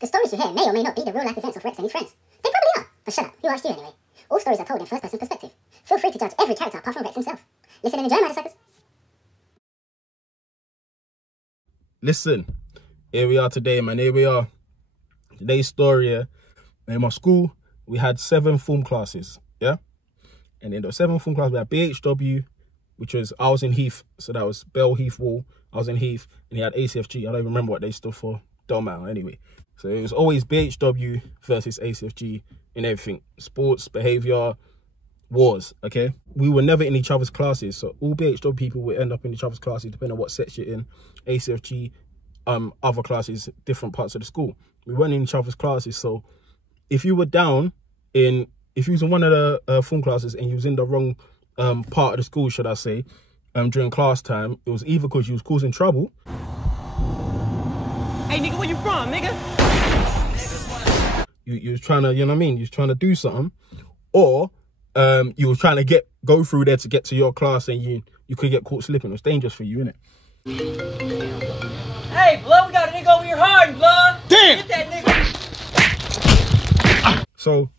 The stories you hear may or may not be the real life events of Rex and his friends. They probably are, but shut up, who asked you anyway? All stories are told in first person perspective. Feel free to judge every character apart from Rex himself. Listen and enjoy, motherfuckers. Listen, here we are today, man. Here we are. Today's story, yeah. In my school, we had 7 form classes, yeah? And in the 7 form classes, we had BHW, which was, I was in Heath, so that was Bell, Heath, Wall. I was in Heath, and he had ACFG. I don't even remember what they stood for. Don't matter, anyway. So it was always BHW versus ACFG in everything. Sports, behaviour, wars, okay? We were never in each other's classes, so all BHW people would end up in each other's classes, depending on what section you're in. ACFG, other classes, different parts of the school. We weren't in each other's classes, so if you were down in, if you was in one of the form classes and you was in the wrong part of the school, should I say, during class time, it was either because you was causing trouble. Hey, nigga, where you from, nigga? You was trying to, you know what I mean? You was trying to do something, or you was trying to go through there to get to your class, and you could get caught slipping. It was dangerous for you, innit? Hey, blood, we got a nigga over here hard, blood. Damn! Get that nigga. So,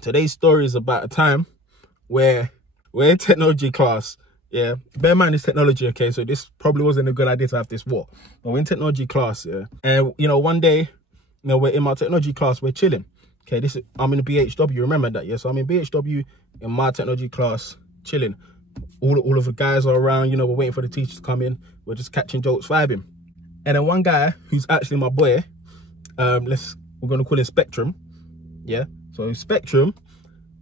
today's story is about a time where we're in technology class. Yeah, bear in mind it's technology, okay? So this probably wasn't a good idea to have this war. But we're in technology class, yeah? And, you know, one day, you know, we're in my technology class, we're chilling. Okay, I'm in the BHW, remember that, yeah? So I'm in BHW in my technology class, chilling. All of the guys are around, you know, we're waiting for the teachers to come in. We're just catching jokes, vibing. And then one guy, who's actually my boy, we're going to call him Spectrum, yeah? So Spectrum,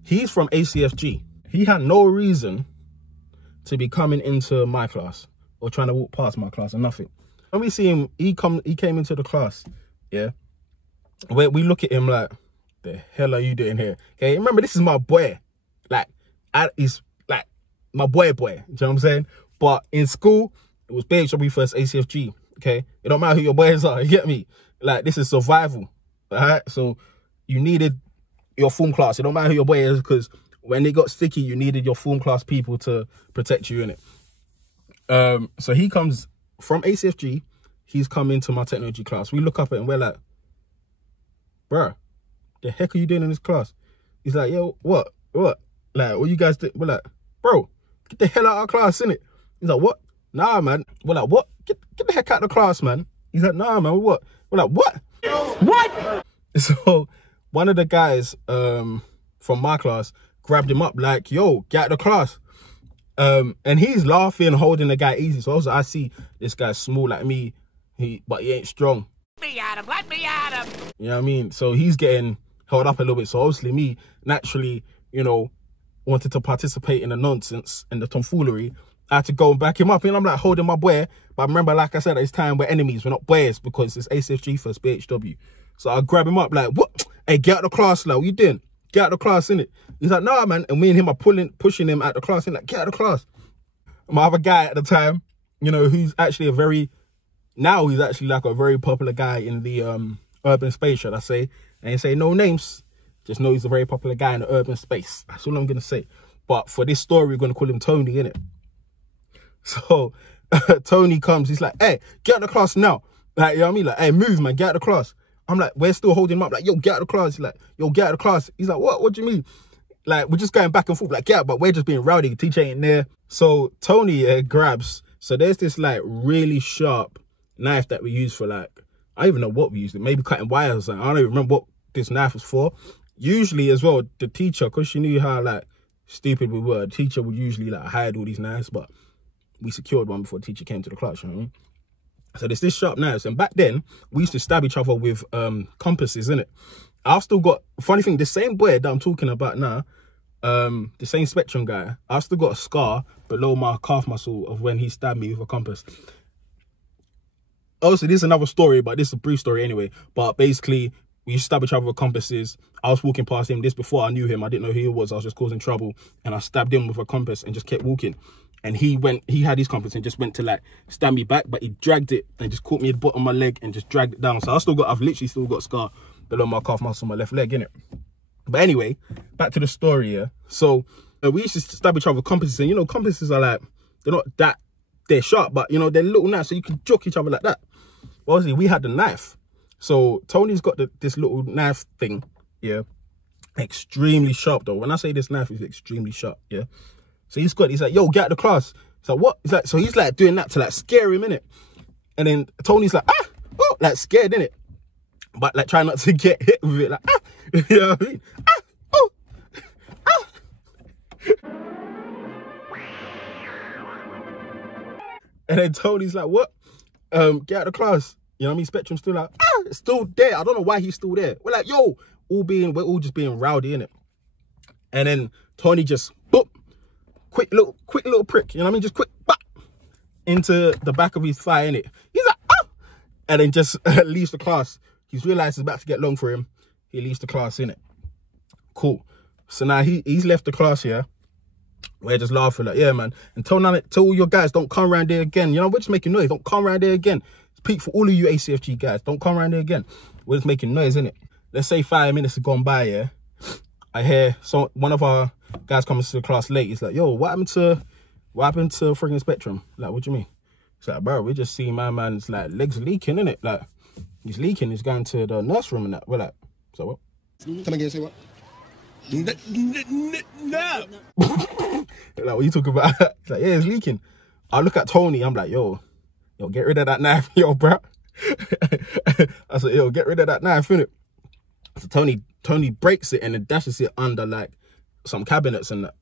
he's from ACFG. He had no reason to be coming into my class or trying to walk past my class or nothing. When we see him, he came into the class, yeah? We look at him like, the hell are you doing here? Okay, remember, this is my boy. Like, he's like my boy. You know what I'm saying? But in school, it was BHW first ACFG, okay? It don't matter who your boys are, you get me? Like, this is survival, all right? So you needed your form class. It don't matter who your boy is, because when it got sticky, you needed your form class people to protect you, innit? So he comes from ACFG. He's come into my technology class. We look up at him, we're like, bruh, the heck are you doing in this class? He's like, yo, what? Like, what you guys do? We're like, bro, get the hell out of our class, innit? He's like, what? Nah, man. We're like, what? Get the heck out of the class, man. He's like, nah, man, what? We're like, what? What? So one of the guys from my class grabbed him up like, yo, get out of the class. And he's laughing, holding the guy easy. So also I see this guy's small like me, but he ain't strong. Let me at him. You know what I mean? So he's getting held up a little bit. So obviously me, naturally, you know, wanted to participate in the nonsense and the tomfoolery. I had to go and back him up. And I'm like holding my boy. But remember, like I said, at this time, we're enemies. We're not boys, because it's ACFG first, BHW. So I grab him up like, what? Hey, get out of the class, like, what you doing? Get out of the class, innit? He's like, nah, man. And me and him are pushing him out the class. And like, get out of the class. My other guy at the time, you know, who's actually now he's actually like a very popular guy in the urban space, should I say. And I say no names, just know he's a very popular guy in the urban space. That's all I'm going to say. But for this story, we're going to call him Tony, innit? So Tony comes, he's like, hey, get out of the class now. Like, you know what I mean? Like, hey, move, man, get out of the class. I'm like, we're still holding him up, like, yo, get out of the class. He's like, yo, get out of the class. He's like, what do you mean? Like, we're just going back and forth, like, yeah, but we're just being rowdy. The teacher ain't there. So Tony grabs, so there's this like really sharp knife that we use for, like, I don't even know what we used it, maybe cutting wires or something. I don't even remember what this knife was for. Usually as well, the teacher, because she knew how like stupid we were, the teacher would usually like hide all these knives, but we secured one before the teacher came to the class, you know what I mean? So there's this sharp knives, and back then we used to stab each other with compasses, innit? I've still got, funny thing, the same boy that I'm talking about now, the same Spectrum guy, I've still got a scar below my calf muscle of when he stabbed me with a compass. Also, this is another story, but this is a brief story anyway. But basically, we used to stab each other with compasses. I was walking past him. This before I knew him. I didn't know who he was. I was just causing trouble. And I stabbed him with a compass and just kept walking. And he had his compass and just went to like stab me back. But he dragged it and just caught me at the bottom of my leg and just dragged it down. So I've literally still got a scar below my calf muscle on my left leg, innit? But anyway, back to the story, yeah? So we used to stab each other with compasses. And, you know, compasses are like, they're not that, they're sharp, but, you know, they're little knives. So you can joke each other like that. Well, obviously, we had the knife. So Tony's got this little knife thing, yeah, extremely sharp though. When I say this knife is extremely sharp, yeah. So he's like, yo, get out of the class. He's like, what? He's like, so he's like doing that to like scare him, innit? And then Tony's like, ah, oh, like scared, innit? But like trying not to get hit with it, like, ah, you know what I mean? Ah, oh, ah. And then Tony's like, what? Get out of the class. You know what I mean? Spectrum's still like, ah, it's still there. I don't know why he's still there. We're like, yo, we're all just being rowdy, innit? And then Tony just, boop, quick little prick, you know what I mean? Just quick, bop, into the back of his thigh, innit? He's like, ah! And then just leaves the class. He's realized it's about to get long for him. He leaves the class, innit? Cool. So now he's left the class, yeah? We're just laughing like, yeah, man. And tell all your guys, don't come around there again. You know, we're just making noise. Don't come around there again. It's peak for all of you ACFG guys. Don't come around there again. We're just making noise, innit? Let's say 5 minutes have gone by, yeah? I hear one of our guys coming to the class late. He's like, yo, what happened to friggin' Spectrum? Like, what do you mean? It's like, bro, we just see my man's like legs leaking, innit? Like, he's leaking, he's going to the nurse room and that. We're like, so what? Come again, say what? No. Like, what are you talking about? He's like, yeah, it's leaking. I look at Tony, I'm like, yo, get rid of that knife, yo, bro. I said, yo, get rid of that knife, innit? So Tony breaks it and then dashes it under like some cabinets and that.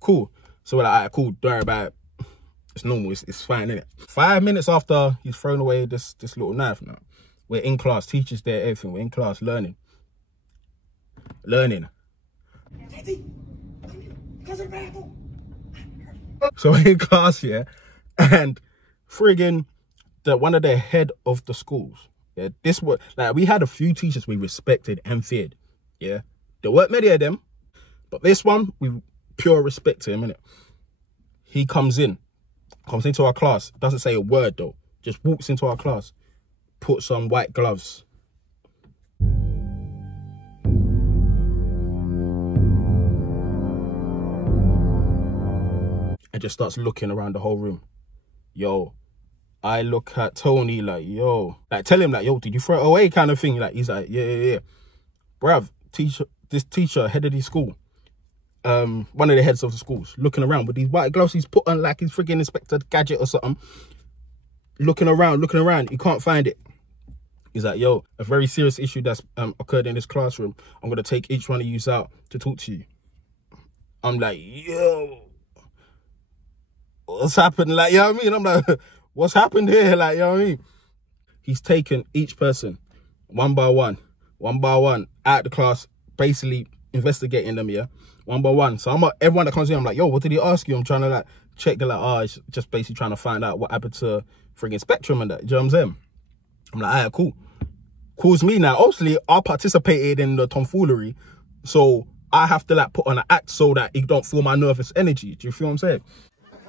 Cool. So we're like, all right, cool, don't worry about it. It's normal, it's fine, innit? 5 minutes after he's thrown away this little knife now, we're in class, teachers there, everything. We're in class learning. So we're in class, yeah, and friggin' one of the head of the schools, yeah, this was like, we had a few teachers we respected and feared, yeah. There weren't many of them, but this one, we pure respect to him, innit? He comes into our class, doesn't say a word though, just walks into our class, puts on white gloves. And just starts looking around the whole room. Yo, I look at Tony like, yo, like tell him like, yo, did you throw it away kind of thing? Like, he's like, yeah. Bruv, this teacher, head of the school, one of the heads of the schools, looking around with these white gloves he's put on like he's freaking Inspector Gadget or something. Looking around, he can't find it. He's like, yo, a very serious issue that's occurred in this classroom. I'm going to take each one of you out to talk to you. I'm like, yo, what's happened? Like, you know what I mean? I'm like, what's happened here? Like, you know what I mean? He's taken each person one by one out of the class, basically investigating them, yeah? One by one. So everyone that comes in, I'm like, yo, what did he ask you? I'm trying to like check. They're like, oh, it's just basically trying to find out what happened to friggin' Spectrum and that. You know what I'm saying? I'm like, all right, cool. Calls me now. Obviously, I participated in the tomfoolery, so I have to like put on an act so that it don't feel my nervous energy. Do you feel what I'm saying?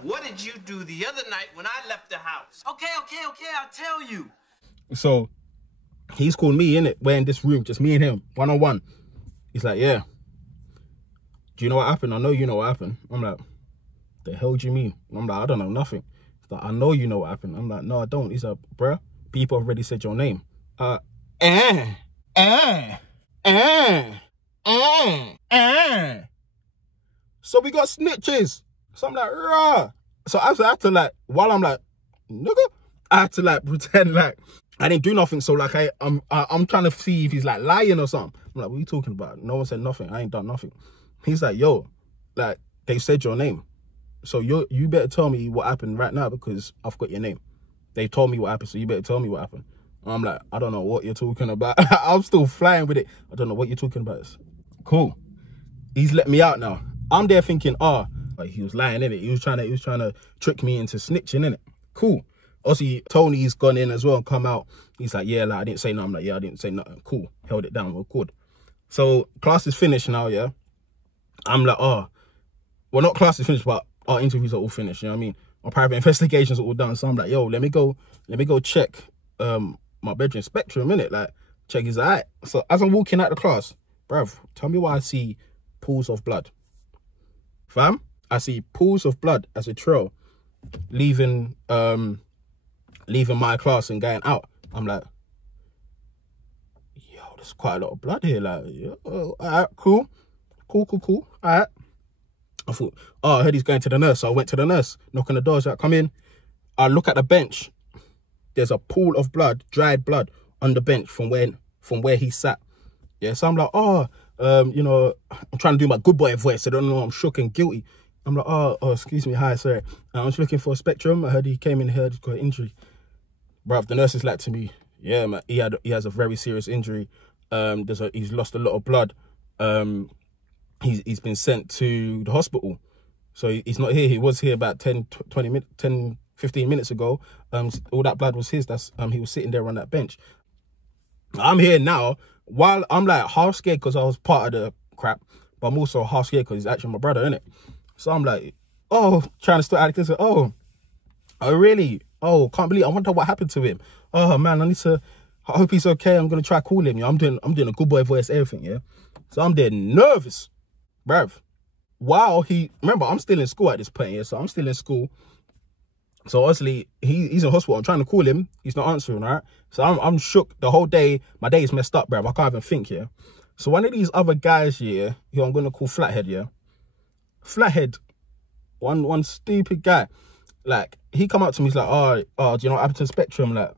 What did you do the other night when I left the house? Okay, I'll tell you. So he's called me, innit? We're in this room, just me and him, one-on-one. He's like, yeah. Do you know what happened? I know you know what happened. I'm like, the hell do you mean? I'm like, I don't know nothing. He's like, I know you know what happened. I'm like, no, I don't. He's like, bruh, people have already said your name. So we got snitches. So I'm like, rah. So I had to like, while I'm like, nigga, I had to like pretend like I didn't do nothing. So like I'm trying to see if he's like lying or something. I'm like, what are you talking about? No one said nothing. I ain't done nothing. He's like, yo, like they said your name. So you better tell me what happened right now because I've got your name. They told me what happened, so you better tell me what happened. And I'm like, I don't know what you're talking about. I'm still flying with it. I don't know what you're talking about. Cool. He's let me out now. I'm there thinking, like he was lying, innit? He was trying to trick me into snitching, innit? Cool. Obviously, Tony's gone in as well and come out. He's like, yeah, like I didn't say nothing. I'm like, yeah, I didn't say nothing. Cool. Held it down. We're good. So class is finished now, yeah? I'm like, well, not class is finished, but our interviews are all finished, you know what I mean? Our private investigations are all done. So I'm like, yo, let me go check my bedroom Spectrum, innit? Like, check his eye. So as I'm walking out the class, bruv, tell me why I see pools of blood. Fam, I see pools of blood as a trail leaving my class and going out. I'm like, there's quite a lot of blood here. Like, yeah, all right, cool. All right. I thought, oh, I heard he's going to the nurse. So I went to the nurse, knock on the door, like, come in. I look at the bench. There's a pool of blood, dried blood, on the bench from where he sat. Yeah, so I'm like, oh, you know, I'm trying to do my good boy voice. I don't know, I'm shook and guilty. I'm like, oh, excuse me, hi, sorry. I was looking for a Spectrum. I heard he came in here, got an injury. Bruv, the nurse is like to me, yeah, man, he has a very serious injury. He's lost a lot of blood. He's been sent to the hospital. So he's not here. He was here about 15 minutes ago. All that blood was his. He was sitting there on that bench. I'm here now, while I'm like half scared because I was part of the crap, but I'm also half scared because he's actually my brother, innit? So I'm like, oh, trying to start acting. So, oh, really? Oh, can't believe. I wonder what happened to him. Oh man, I hope he's okay. I'm gonna try call him. Yeah, I'm doing a good boy voice, everything. Yeah, so I'm there nervous, bruv. While remember, I'm still in school at this point. Yeah, so I'm still in school. So obviously he's in hospital. I'm trying to call him. He's not answering, right? So I'm shook the whole day. My day is messed up, bruv. I can't even think, yeah. So one of these other guys, yeah, who I'm gonna call Flathead, yeah. Flathead, one stupid guy. Like, he come up to me, he's like, oh, do you know what happened to Spectrum? Like,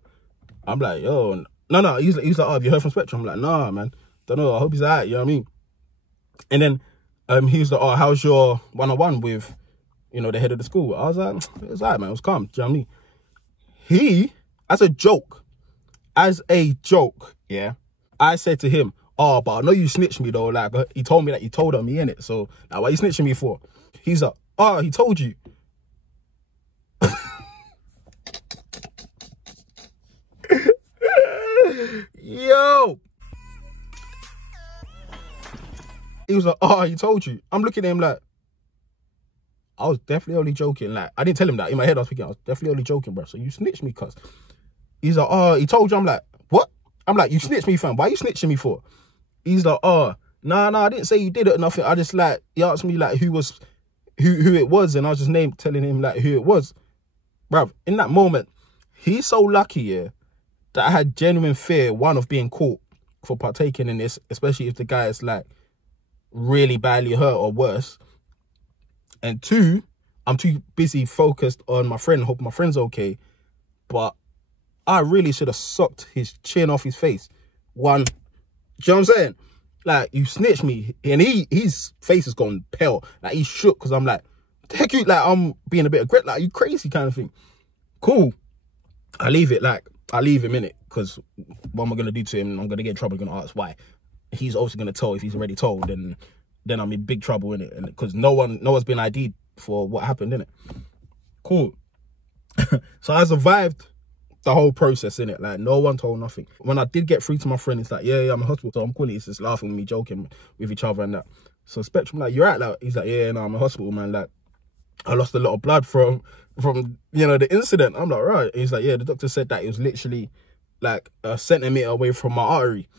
I'm like, yo, no. He's like, oh, have you heard from Spectrum? I'm like, nah, man. Don't know. I hope he's alright, you know what I mean? And then he was like, oh, how's your one-on-one with, you know, the head of the school? I was like, it was alright, man. It was calm. Do you know what I mean? He, as a joke, yeah, I said to him, oh, but I know you snitched me though. Like, he told me that you told on me, innit? So, like, what are you snitching me for? He's like, oh, he told you. Yo. He was like, oh, he told you. I'm looking at him like, I was definitely only joking. Like, I didn't tell him that. In my head, I was thinking, I was definitely only joking, bro. So you snitched me, cuz. He's like, oh, he told you. I'm like, what? I'm like, you snitched me, fam. Why are you snitching me for? He's like, oh, no, I didn't say you did it or nothing. I just, like, he asked me, like, who it was. And I was just telling him, like, who it was. Bruv, in that moment, he's so lucky, yeah, that I had genuine fear, one, of being caught for partaking in this, especially if the guy is, like, really badly hurt or worse. And two, I'm too busy focused on my friend, hope my friend's okay. But I really should have sucked his chin off his face. One, do you know what I'm saying? Like, you snitched me. And his face has gone pale. Like, he's shook because I'm like, heck you, like, I'm being a bit aggressive. Like, you crazy kind of thing. Cool. I leave him in it. Because what am I going to do to him? I'm going to get in trouble. I'm going to ask why. He's also going to tell. If he's already told, then I'm in big trouble, in it. And because no one's been ID'd for what happened, in it. Cool. So I survived the whole process, in it. Like, no one told nothing. When I did get through to my friend, it's like, yeah, I'm in hospital. So I'm calling. He's just laughing with me, joking with each other and that. So Spectrum, like, you're right. Like, he's like, yeah, no, I'm in hospital, man. Like, I lost a lot of blood from you know, the incident. I'm like, right. He's like, yeah, the doctor said that it was literally like a centimeter away from my artery.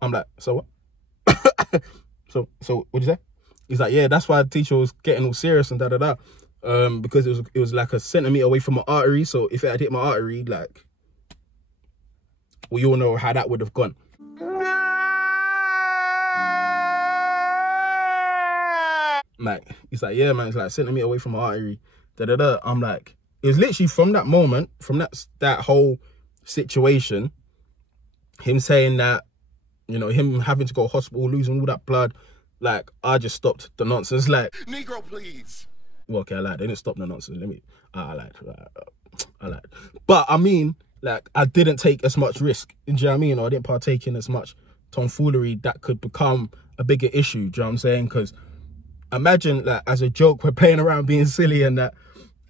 I'm like, so what? so what'd you say? He's like, yeah, that's why the teacher was getting all serious and da. Because it was like a centimeter away from my artery. So if it had hit my artery, like, we all know how that would have gone. Like, he's like, yeah, man, it's like a centimeter away from my artery. Da. I'm like, it was literally from that moment, from that whole situation, him saying that, you know, him having to go to hospital, losing all that blood, like, I just stopped the nonsense. Like, Negro, please. Well, okay, I lied. They didn't stop the nonsense. I lied. But I mean, like, I didn't take as much risk. Do you know what I mean? Or I didn't partake in as much tomfoolery that could become a bigger issue. Do you know what I'm saying? Because imagine, like, as a joke, we're playing around being silly and that,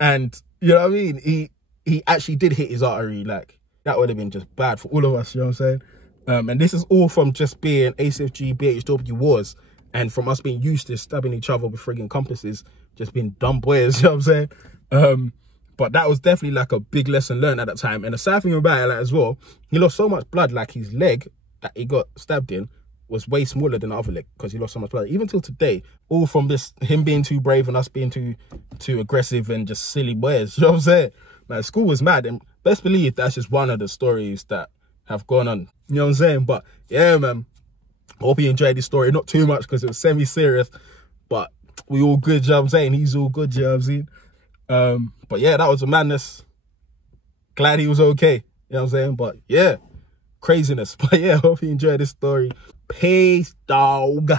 and you know what I mean? He actually did hit his artery. Like, that would have been just bad for all of us. You know what I'm saying? And this is all from just being ACFG, BHW wars, and from us being used to stabbing each other with frigging compasses, just being dumb boys. You know what I'm saying? But that was definitely like a big lesson learned at that time. And the sad thing about it, like, as well, he lost so much blood. Like, his leg that he got stabbed in was way smaller than the other leg because he lost so much blood. Even till today, all from this, him being too brave and us being too aggressive and just silly boys. You know what I'm saying? Like, school was mad, and best believe that's just one of the stories that have gone on. You know what I'm saying? But yeah, man, I hope you enjoyed this story. Not too much because it was semi-serious, but we all good, you know what I'm saying? He's all good, you know what I'm saying? But yeah, that was a madness. Glad he was okay, you know what I'm saying? But yeah, craziness. But yeah, hope you enjoyed this story. Peace, dog.